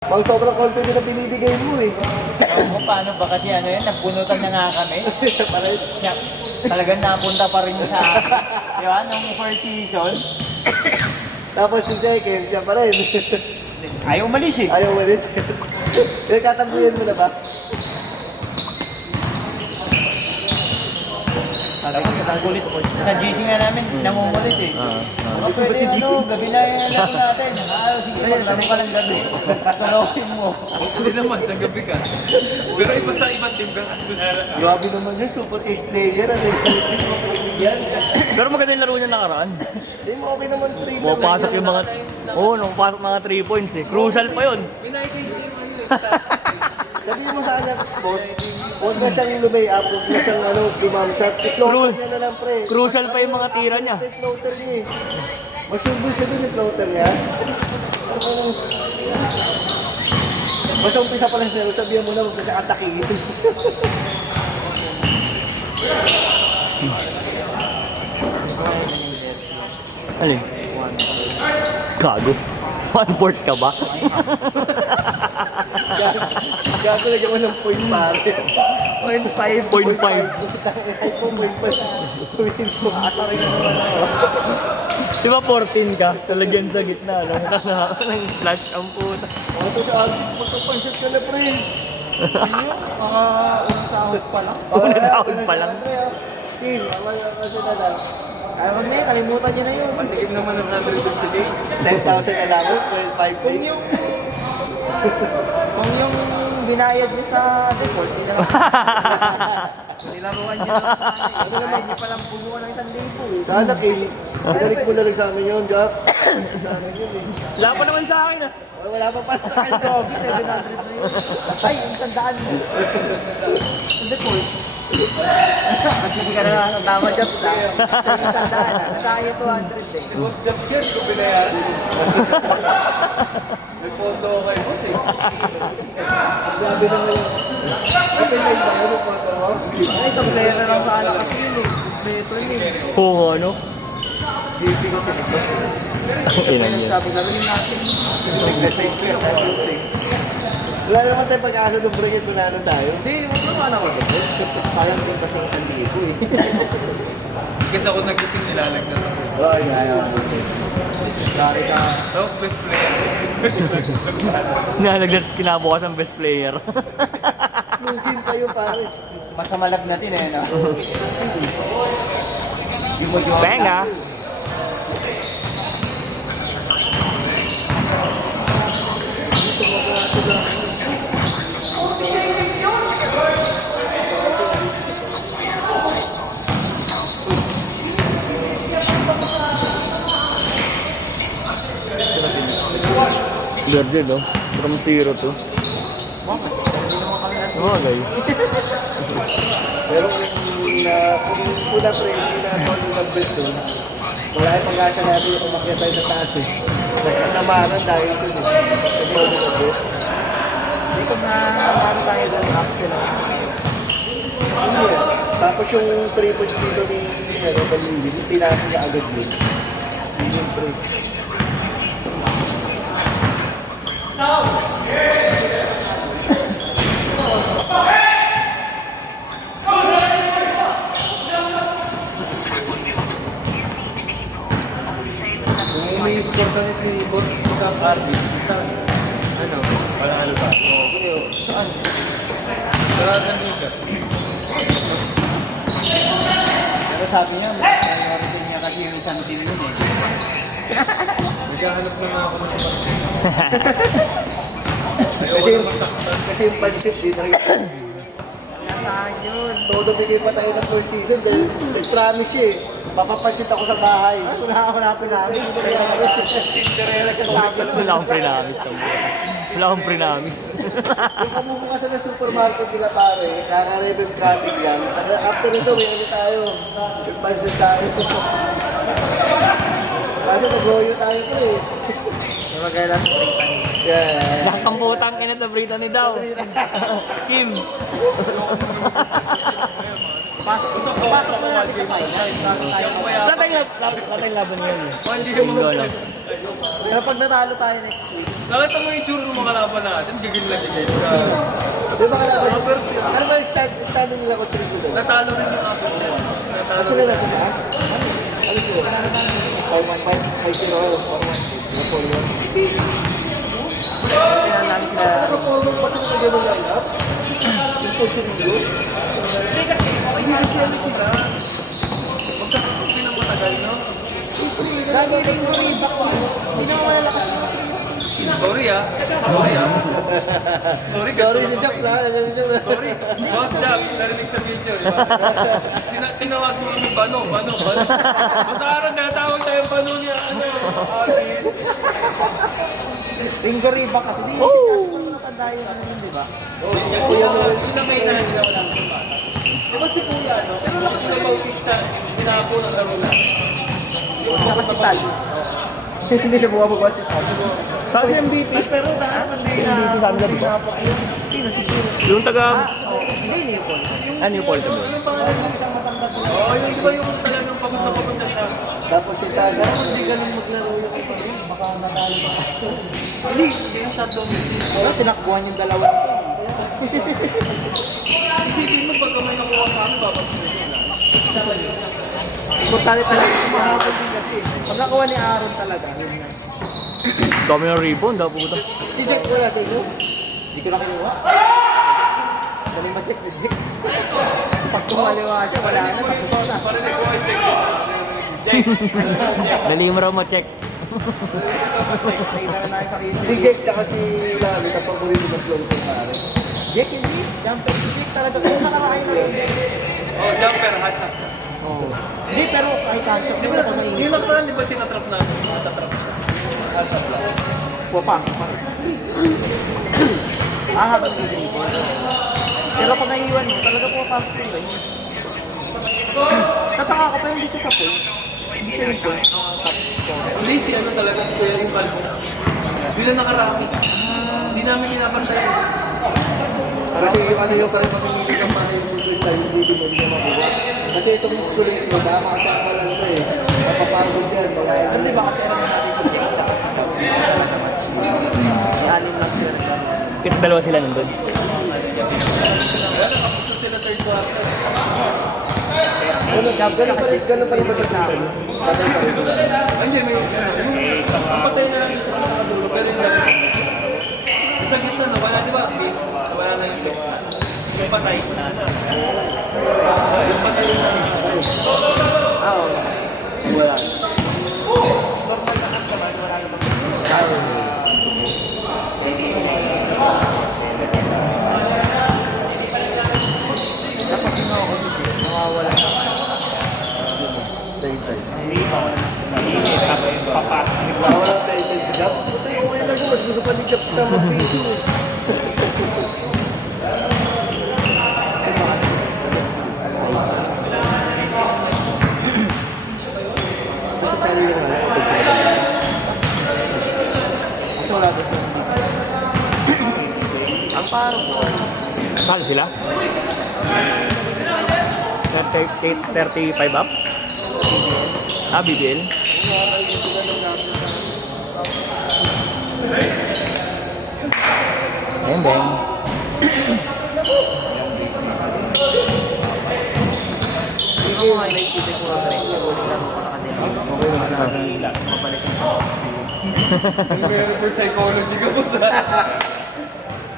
Pang sobrang confident na binibigay mo eh. Kung paano ba kasi ano yun, nagpunutan na nga kami. Siya, talagang napunta pa rin sa, di ba, nung first season. Tapos si second, siya pa rin. Ayaw umalis eh. Ayaw ulit. Kaya tatambuyan mo na ba? Nagulit ko. Sa GC nga namin, namumulit eh. Pwede ano, gabi na yung laro natin. Sige, maglaro ka ng gabi. Salawin mo. Hindi naman, sa gabi ka. Pero iba sa ibang team ka. Grabe naman yun, super ace player. Ano yung yan? Pero maganda yung laro niya nakaraan. Hindi mo okay naman play na. Pumapasok yung mga... Oo, nung pasok mga 3 points eh. Crucial pa yun. Sabi mo sa anak, boss, huwag na siyang lumay-up, huwag na siyang lumamsat. I-floater niya na lang, pre. Crucial pa yung mga tira niya. Sa floater niya eh. Magsulbol siya dun yung floater niya. Basta umpisa pa lang pero sabihan mo na huwag na siya atakihin. Alin? Gago. 1/4 ka ba? Gago lagyan mo ng point pare. 0.5. 0.5. Ay po, 0.5. Makakatarin na naman ako. Di ba 14 ka? Talagyan sa gitna, no? Nang flash ang puta. Ito sa akin, magpapansit ka na pre. Unang sahod pa lang. Unang sahod pa lang. Team, kasi na lang. Ay, wag na yun, kalimutan nyo na yun. Pantigim naman ng 100 today. 10,000 na lang, 12,500. Kung yung binayad nyo sa report, hindi na lang. Nilaruan nyo na. Ay, hindi palang puno ng 1,000 eh. Sana eh. Pinalik mo na rin sa amin yun, Jack. Wala pa naman sa akin ah. Wala pa pala. Ay, Dobby, 700 na yun. Ay, yung tandaan mo. Sa report. Kasi hindi ka na tama job sa tandaan. Nasaya 200 eh. Boss Jobs yan, kung binayaran. May photo kay boss eh. Sabi na ngayon. Ito yung iba, ano pa ito? Ay, isang player na lang sana kasi yun eh. Beto yun eh. Oo, ano? JP ko tinignan. Ang ina niya. Sabi gawin natin. Wala naman tayong pag-asa ng bringit kung nanon tayo. Hindi, huwag mo sana ako. Parang kung kasi ang sandipo eh. Kasi ako nagising nilalagyan ako. Ay, ayaw. Sorry ka. Tapos best player. Nalagyan kinabukas ang best player. Lugin pa yung pare. Masamalag natin eh, no? Benga! Verde, no? From 0 to. Bagay. Pero kung una pre, hindi na ako yung nag-bet doon, wala yung pag-asa natin yung umakyat tayo sa taas eh. Nagkakamaran dahil doon eh. Kasi ako nag-bet. Hindi ko na paano tayo doon after. Hindi eh. Tapos yung 3 points dito ni Balili, pinasa niya agad yun. Yun yung pre. Kung may score kami si Bot sa Arby, ano? Panalo ba? Saan? Wala na liga. Pero sabi niya, narating niya kasi yung isang team yun eh. Naghahanap naman ako ng Kasi yung budget di talaga. Nasaan yun? Todo bigay pa tayo ng first season dahil nag-promise siya eh. Papapansit ako sa bahay. Wala namin. Cinderella sa tabla. Wala akong prinamis. Wala akong prinamis. Yung pamumukasan ng supermarket nila pare, kaka-revenue traffic yan. After nito, may ano tayo. Budget tayo. Kasi mag-royo tayo po eh. Magkailan po rin. Yeah. Nakamputang ina sa Brittany daw. Kim. Pasok na natin sa final. Latay laban yun. Hindi ka Bingo, no? mag-type. Pero pag natalo tayo next week, Nakita mo yung tsura ng mga kalaban natin, gigil na gigil. Di ba kalaban? Ano ba yung stand nila ko trip doon? Natalo rin yung ako. Kasi na natin ha? Ano sila? 5-1-5, 5-0, 4-1. kailangan namin sila. Naka-forward pa sila na gano'n line up? Yung position nyo? Hindi kasi ano sila. Magkakakupi ng matagal, no? Lagi rin mo rin back ko. Hindi naman malalakas. Sorry ah. Sorry ah. Sorry, Sorry, ganito si Jack lang na. kami. Sorry. Boss Jack, narinig sa video, di ba? Tinawag mo kami Bano. Basta araw na tawag tayo Bano niya. Ano? Ringo Riba kasi. Di, kasi matanda yun ano yun, di ba? Kuya Noel. Hindi na may nahin ako ng bata. Di ba si Kuya, no? Pero lakas na bautista, sinapo ng laro na. Saka si Sal. Hindi na bumababa si Sal. Sa MVP, Pero dapat hindi na. MVP sa amin lang ba? Sino si Sino? Yung taga, Hindi, Nicole. ano yung Paul Tabor? Yung pangalan ng isang matangkad. Oo, yung di ba yung talagang pagod na pagod siya. Tapos si Taga. Hindi ganun maglaro yung iba rin. Baka natalo pa. Hindi, yung shotdown. Pero sinakbuhan yung dalawa nito. Isipin mo pagka may nakuha sa amin, babagsin nila. Importante talaga kumahabol din kasi. Pag nakuha ni Aaron talaga, yun nga. Dami ng rebound, daw puta. Si Jack wala sa inyo? Hindi ko na kinuha. Dali ma-check ni Jack. Pag kumaliwa siya, wala na. Sakto na. Parang nag-uwi check. Dali mo raw ma-check. Nakita na namin sa Si kinis. Jack tsaka si Lali na paborito ng floater pare. Jack, hindi. Jumper si Jack talaga. Pero nakakain na yun. Oh, jumper, hasa. Oo. Hindi, pero kahit kasya. Di ba, yung nakaraan, di ba tinatrap natin? Matatrap. Hasa lang. Pupang. Habang nag-dribble. Pero pag naiiwan mo, talaga pupasok yun eh. Tataka ka pa yung dito sa pool. Hindi siya yung pool. Hindi, si ano talaga, si Kuya yung kalbo. Bilang nakarami. Hindi namin pinapantayan. Kasi yung ano yung parang makamili ng mga yung freestyle, hindi din mo makuha. Kasi itong schooling sila, baka makasama lang ito eh. Mapapagod yan. Kaya Ano di ba kasi alam natin si Jake at si Tao. Sa match. Anim lang sila nagkaroon. Kit dalawa sila nandun. Kaya nakapusto sila third quarter. ganun pa rin magkakita nyo. Patay pa rin sila. Hindi, may ang patay na lang ito. Galing natin. Sa gitna na, wala di ba? Wala na yung isa. Yung patay na na. Yung patay na na. Oo. Wala. Dapat yun ako dito. Nawawala na. Wala tayo sa Jap. Patay ko ngayon lang. Mas gusto pa ni Jap na mag-video. Kasi sana yun nga. Kasi wala tayo. Ang parang po. Saan sila? 35 up? Ah, BBL? Ayun, bang. Hindi ko nga naisipin ko ang rin. Ulit lang ako nakatin. Mabalik ako. Meron for psychology ka po sa...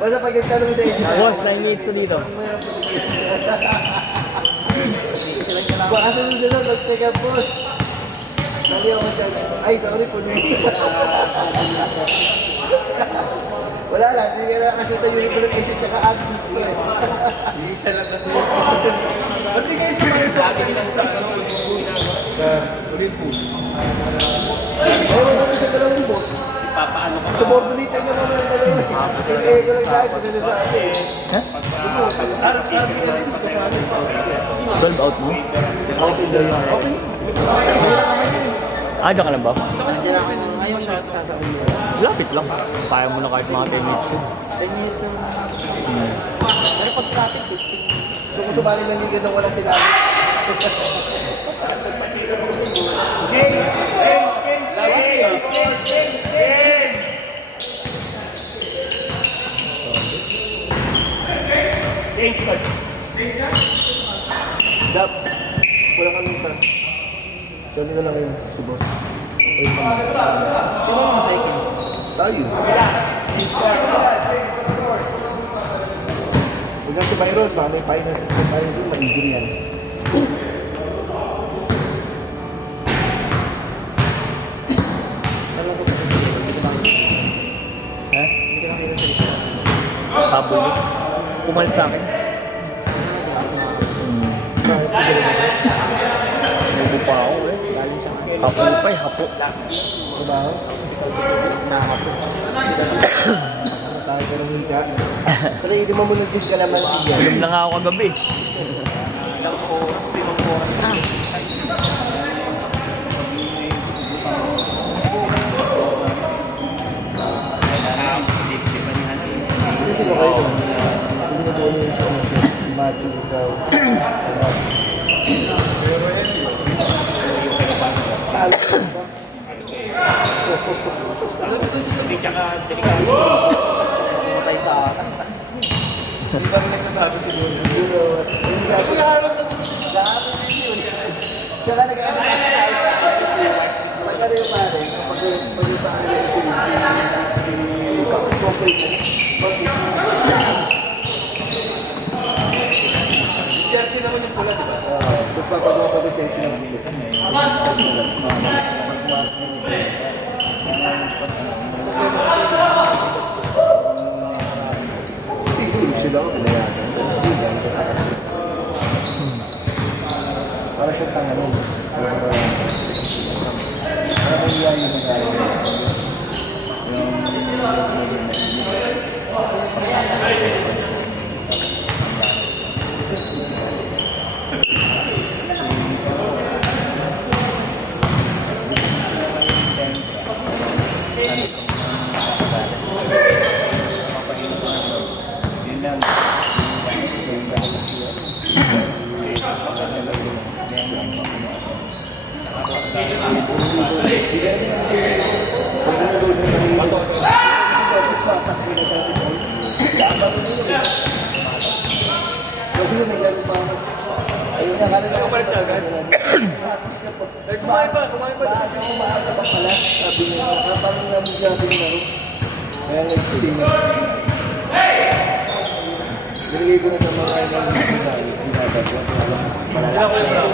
Basta pag nagtanong mo sa inyo. Boss, 9 minutes na dito. Asa yung sunod? Magteka, boss. Dali ako dyan. Ay, sorry po. Wala lang. Hindi ka na kasi tayo yung bulong exit tsaka agnes ko eh. Hindi siya lang kasi. Ba't di kayo sumali sa akin ng sa ulit po? Ayaw mo kami sa dalawang boss. Papaano ka? Subordinate na naman ang dalawa. Hindi ko lang dahil kung sa akin. Harap ko sa amin. 12 out mo? Okay, dalawa. Okay. Ah, dyan ka lang ba? Nandiyan ako. Ayaw siya sa ulo. Lapit lang. Kaya mo na kahit mga 10 minutes yun. 10 years na. Pero pag traffic, 15. Kung sumali lang yung gano'n wala sila. Dap. Wala kami isa. So, hindi na lang yun si boss. Sino mga cycle? Tayo. Huwag lang si Byron. Baka may finance sa tayo doon. Ma-injury yan. Alam ko pa sa dito. Hindi ko makikita. Ha? Hindi ko nakikita sa dito. Sabog. Pumalit sa akin. Nubo pa ako eh. Hapo pa eh, hapo. Trabaho? Nakapo. Tayo ka ng hika. Pero hindi mo muna jig ka naman siya. Alam na nga ako kagabi. Hindi sila kayo doon. Hindi mo doon yung bati ikaw. Saan ka ba? Matay sa akin. Hindi kami nagsasabi siguro. Hindi sabi. Kaya nag-ano ka sa pagkari yung pare, kapag yung pare si Jersey naman yung pula, di ba? Pagpapagawa ko sa section ng bilit. Sila ako pinayagan. Para sa tanga nun. Para may iyayin na tayo. Binigay ko na sa mga malalakas na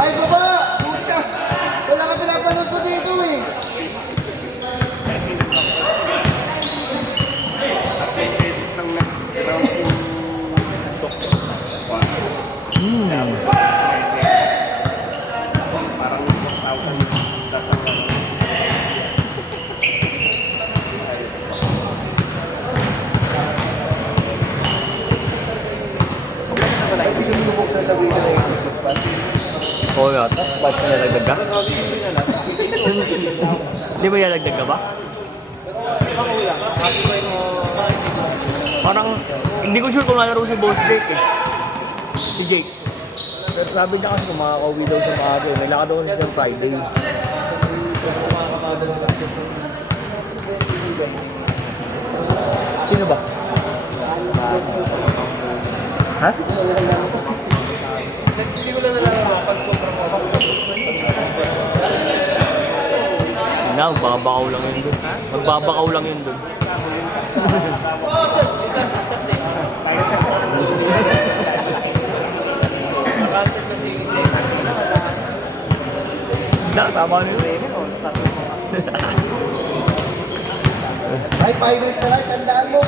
Ay, baba! Pucha! Wala ka pinapanood ko dito eh! Wala, hindi ko subok na sabihin na yung spot. Oo nga, ba't nalagdag ka? Di ba nalagdag ka ba? Parang, hindi ko sure kung nalaro si Boss Jake eh. Si Jake. Pero sabi niya kasi kung makaka-uwi daw sa maaga eh. Nalakad daw niya sa Friday. Sino ba? Ha? Hindi ko lang nalalaman pag sobrang Na, magbabakaw lang yun dun. Magbabakaw lang yun dun. Na, tama nyo. Ay, 5 minutes na lang, tandaan mo.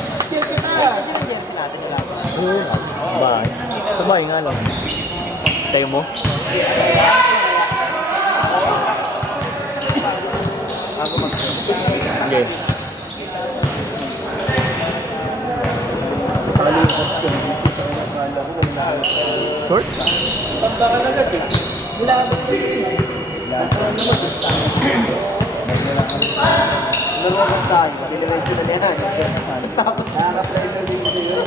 Emergency natin wala pa. Oo nga. Bahay. Sa bahay nga lang. Tayo mo? Sige. Short? Nalalaman piniretso na niya. Tapos nakaka-play na dito yun.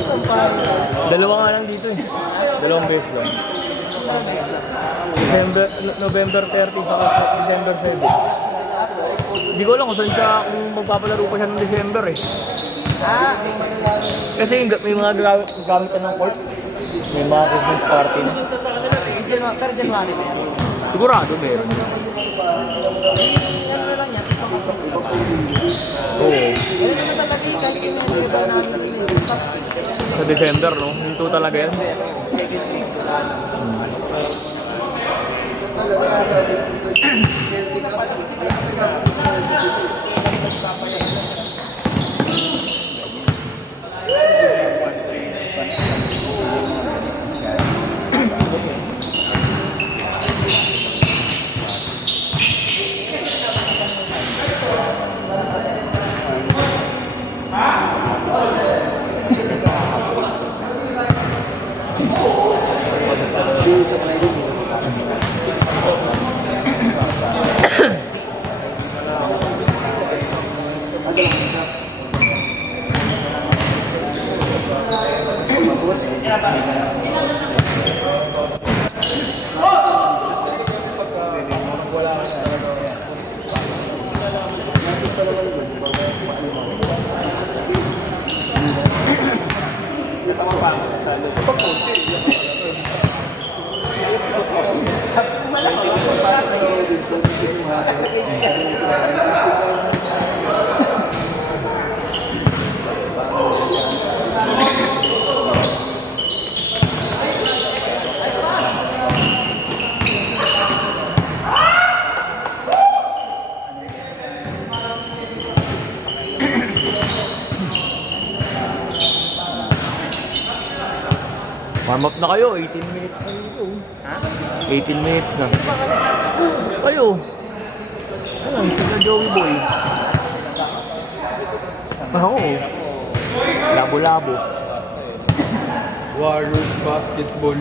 Dalawa nga lang dito eh. Dalawang beses lang. November 30 saka December 7. Hindi ko alam kung saan siya, kung magpapalaro pa siya ng December eh. Kasi may mga gamit ka ng court. May mga Christmas party na. Pero January na yan. Sigurado meron. Ano lang yan? Oo. Ano naman talaga yung kahit yung nakikita namin Sa December, no? Hinto talaga yan. Warm up na kayo, 18 minutes na dito. Ha? 18 minutes na. Kayo. Ano, sila Joey Boy. Oo. Labo-labo. Warriors Basketball.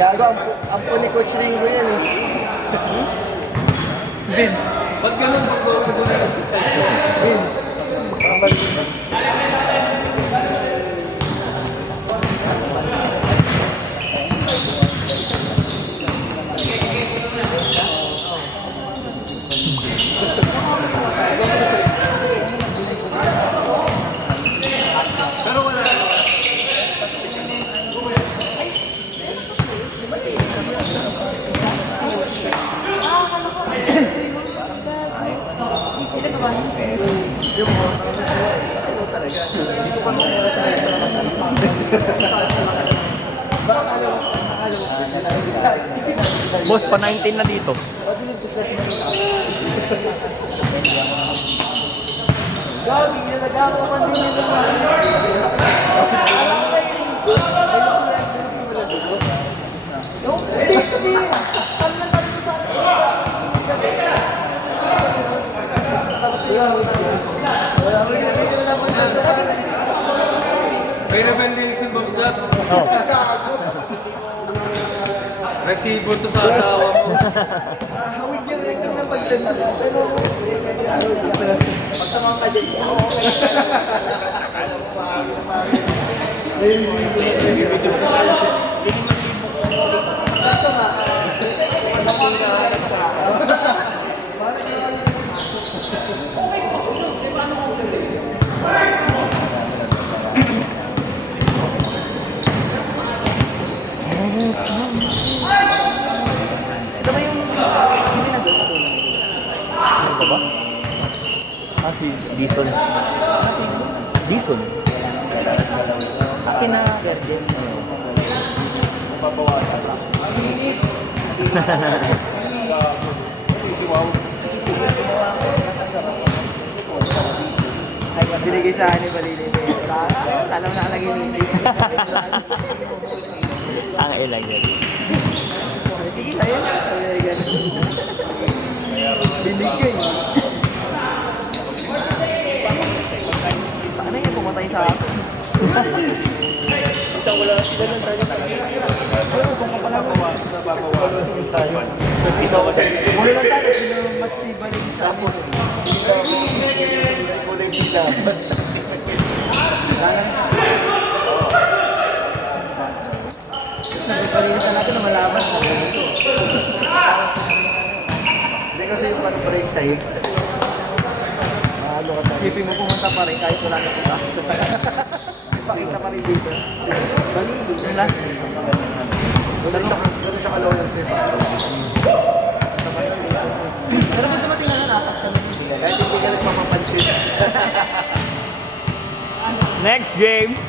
Gago, ang po ni Coach Ringo yan eh. Bin. Ba't ganun mag-go ko na exercise? Bin. Boss, pa 19 na dito. Gabi, nilagyan ko pa din nila. Hindi kasi, ano na tayo sa May nabending si Boss Jobs. Oh. Resibo to sa asawa mo. Hawig niya rin ng pagtanda. Pagtamang ka dyan. Ito ba yung Ano ba? Ah, si Dison. Dison? akin na virgin? Kaya Binigay sa akin ni Balili. Alam na lagi ni Ang ilang yan. Sige, sa'yo. Binigay. Paano yung pumatay sa akin? Wala sila ng tayo sa Pero kung kapalawa, Mula lang tayo, sinumat si Balili sa akin. kulay sila. Nagpapalitan natin na malaman sa Hindi kasi yung ano pa rin sa'yo. Ano ka tayo? Isipin mo pumunta pa rin kahit wala na kita. Pakita pa rin dito. Balili, yung last. Ganun siya kaloyan sa'yo. Pero kung dumating na natak kami. Kahit hindi ka nagpapapansin. Next game.